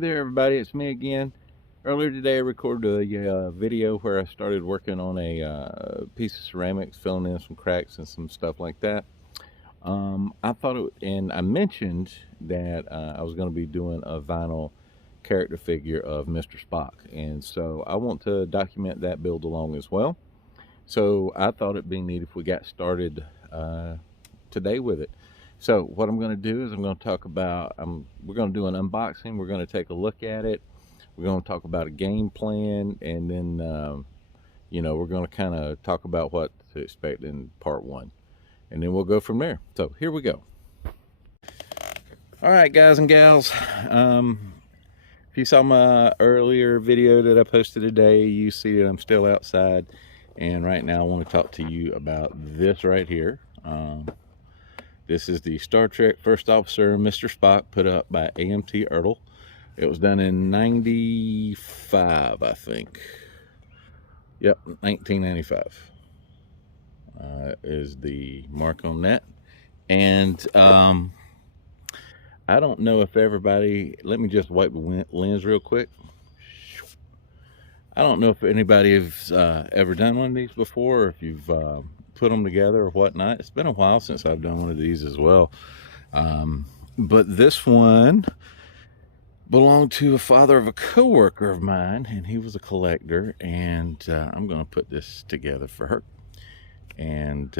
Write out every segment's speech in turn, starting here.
there everybody, it's me again. Earlier today I recorded a video where I started working on a piece of ceramics, filling in some cracks and some stuff like that. I thought and I mentioned that I was going to be doing a vinyl character figure of Mr. Spock, and so I want to document that build along as well. So I thought it'd be neat if we got started today with it. So what I'm going to do is I'm going to talk about, we're going to do an unboxing. We're going to take a look at it. We're going to talk about a game plan, and then, we're going to kind of talk about what to expect in part one. And then we'll go from there. So here we go. All right, guys and gals. If you saw my earlier video that I posted today, you see that I'm still outside. And right now I want to talk to you about this right here. This is the Star Trek First Officer Mr. Spock, put up by AMT Ertl. It was done in 95, I think. Yep, 1995 is the mark on that. And I don't know if everybody, let me just wipe the lens real quick. I don't know if anybody has ever done one of these before, or if you've put them together or whatnot. It's been a while since I've done one of these as well. But this one belonged to a father of a coworker of mine, and he was a collector, and I'm going to put this together for her. And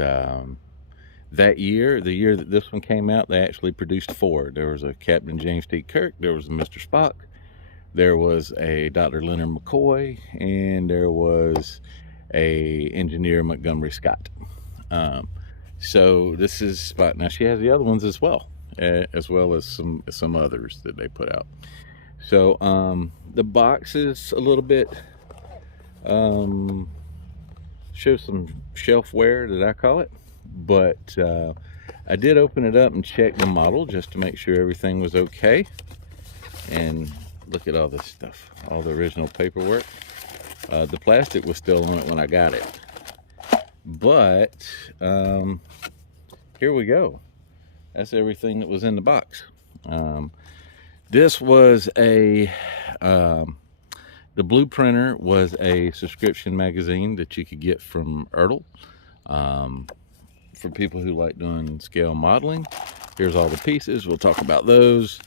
that year, the year that this one came out, they actually produced 4. There was a Captain James T. Kirk, there was a Mr. Spock, there was a Dr. Leonard McCoy, and there was a engineer Montgomery Scott. So this is Spock. Now she has the other ones as well as some others that they put out. So the box is a little bit shows some shelf wear, that I call it, but I did open it up and check the model just to make sure everything was okay. And look at all this stuff, all the original paperwork. The plastic was still on it when I got it, but here we go. That's everything that was in the box. This was the blue printer was a subscription magazine that you could get from Ertl for people who like doing scale modeling. Here's all the pieces. We'll talk about those.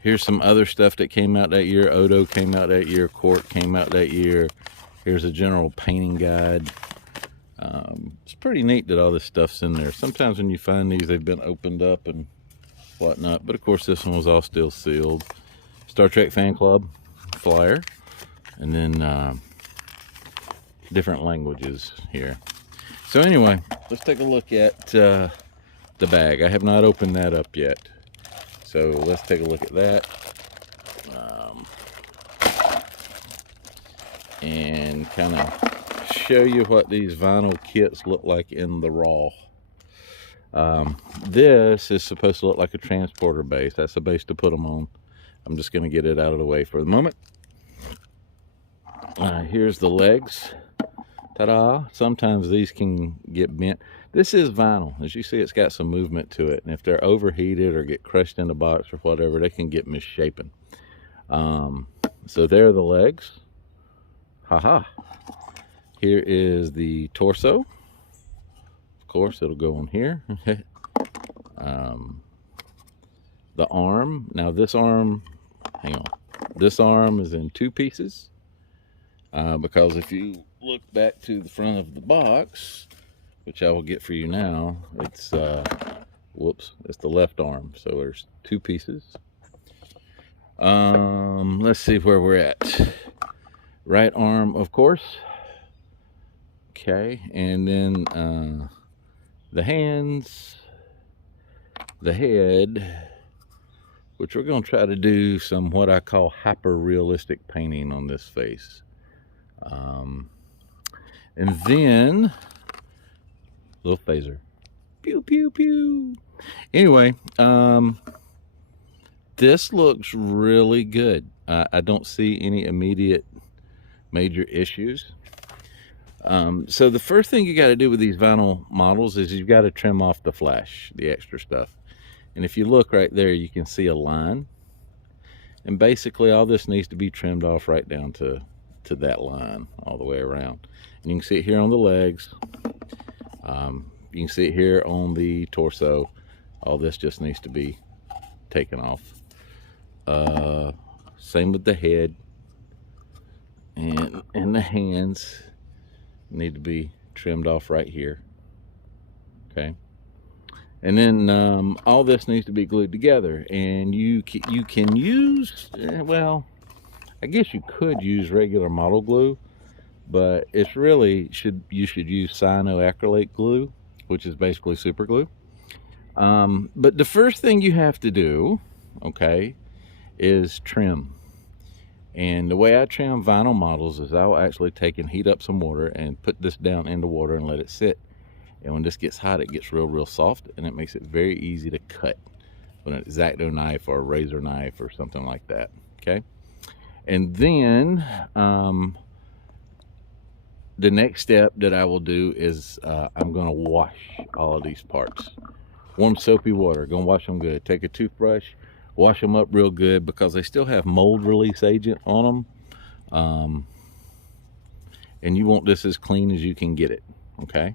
Here's some other stuff that came out that year. Odo came out that year. Cork came out that year. Here's a general painting guide. It's pretty neat that all this stuff's in there. Sometimes when you find these, they've been opened up and whatnot. But of course, this one was all still sealed. Star Trek Fan Club flyer. And then different languages here. So anyway, let's take a look at the bag. I have not opened that up yet. So let's take a look at that. And kind of show you what these vinyl kits look like in the raw. This is supposed to look like a transporter base. That's the base to put them on. I'm just going to get it out of the way for the moment. Here's the legs. Ta-da! Sometimes these can get bent. This is vinyl. As you see, it's got some movement to it. And if they're overheated or get crushed in the box or whatever, they can get misshapen. So there are the legs. Haha. Here is the torso. Of course, it'll go on here. The arm. Now this arm, hang on. This arm is in 2 pieces. Because if you look back to the front of the box, which I will get for you now, it's it's the left arm. So there's 2 pieces. Let's see where we're at. Right arm, of course. Okay, and then the hands, the head, which we're going to try to do some what I call hyper realistic painting on this face. And then little phaser, pew pew pew. Anyway, this looks really good. I don't see any immediate major issues. So the first thing you got to do with these vinyl models is you've got to trim off the flash, the extra stuff. And if you look right there, you can see a line. And basically all this needs to be trimmed off right down to that line all the way around. And you can see it here on the legs. You can see it here on the torso. All this just needs to be taken off. Same with the head, and the hands need to be trimmed off right here. Okay. And then all this needs to be glued together, and you can use, well, I guess you could use regular model glue, but it's really you should use cyanoacrylate glue, which is basically super glue. But the first thing you have to do, okay, is trim. And the way I trim vinyl models is I'll actually take and heat up some water and put this down in the water and let it sit. And when this gets hot, it gets real soft, and it makes it very easy to cut with an X-Acto knife or a razor knife or something like that. Okay. And then the next step that I will do is I'm going to wash all of these parts. Warm soapy water, gonna wash them good. Take a toothbrush, wash them up real good, because they still have mold release agent on them. And you want this as clean as you can get it. Okay.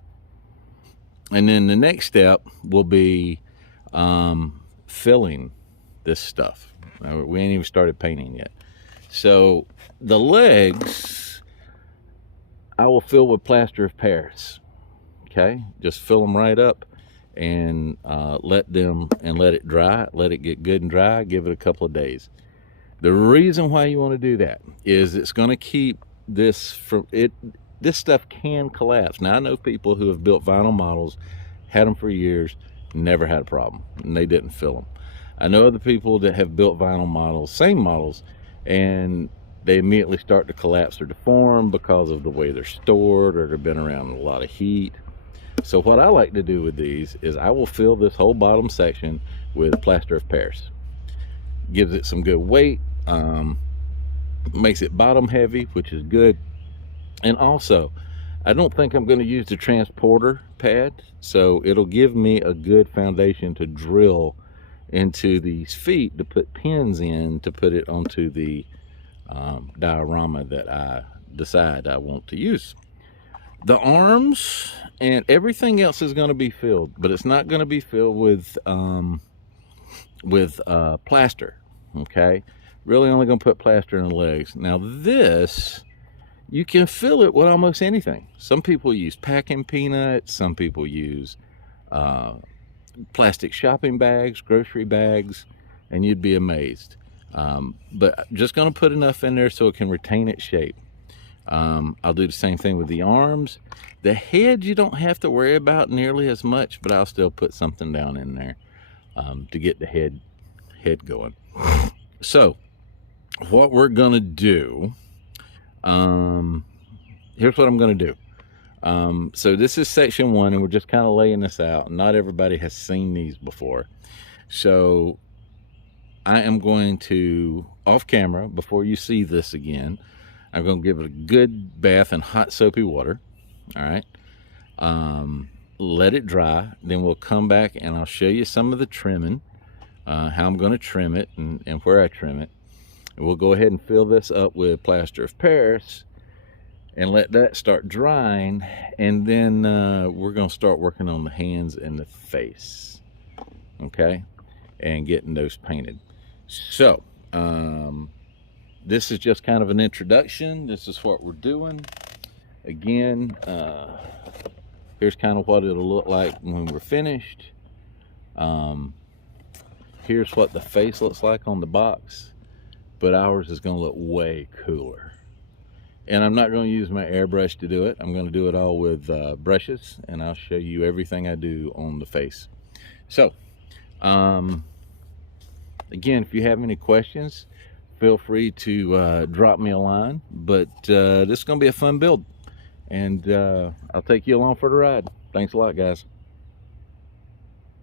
And then the next step will be filling this stuff. We ain't even started painting yet. So the legs, I will fill with plaster of Paris. Okay, just fill them right up and let it dry. Let it get good and dry. Give it a couple of days. The reason why you want to do that is it's going to keep this from it. This stuff can collapse. Now, I know people who have built vinyl models, had them for years, never had a problem, and they didn't fill them. I know other people that have built vinyl models, same models, and they immediately start to collapse or deform because of the way they're stored, or they've been around a lot of heat. So what I like to do with these is I will fill this whole bottom section with plaster of Paris. Gives it some good weight, makes it bottom heavy, which is good. And also, I don't think I'm going to use the transporter pad, so it'll give me a good foundation to drill into these feet to put pins in to put it onto the diorama that I decide I want to use. The arms and everything else is going to be filled, but it's not going to be filled with plaster. Okay, really only going to put plaster in the legs. Now this, you can fill it with almost anything. Some people use packing peanuts. Some people use plastic shopping bags, grocery bags, and you'd be amazed. But I'm just going to put enough in there so it can retain its shape. I'll do the same thing with the arms. The head you don't have to worry about nearly as much, but I'll still put something down in there to get the head going. So what we're going to do, here's what I'm going to do. So this is section 1, and we're just kind of laying this out. Not everybody has seen these before. So I am going to, off camera, before you see this again, I'm going to give it a good bath in hot soapy water. All right. Let it dry. Then we'll come back and I'll show you some of the trimming, how I'm going to trim it and where I trim it. And we'll go ahead and fill this up with plaster of Paris and let that start drying. And then we're going to start working on the hands and the face. Okay. And getting those painted. So, this is just kind of an introduction. This is what we're doing. Again, here's kind of what it'll look like when we're finished. Here's what the face looks like on the box, but ours is going to look way cooler. And I'm not going to use my airbrush to do it. I'm going to do it all with brushes, and I'll show you everything I do on the face. So, again, if you have any questions, feel free to drop me a line. But this is going to be a fun build, and I'll take you along for the ride. Thanks a lot, guys.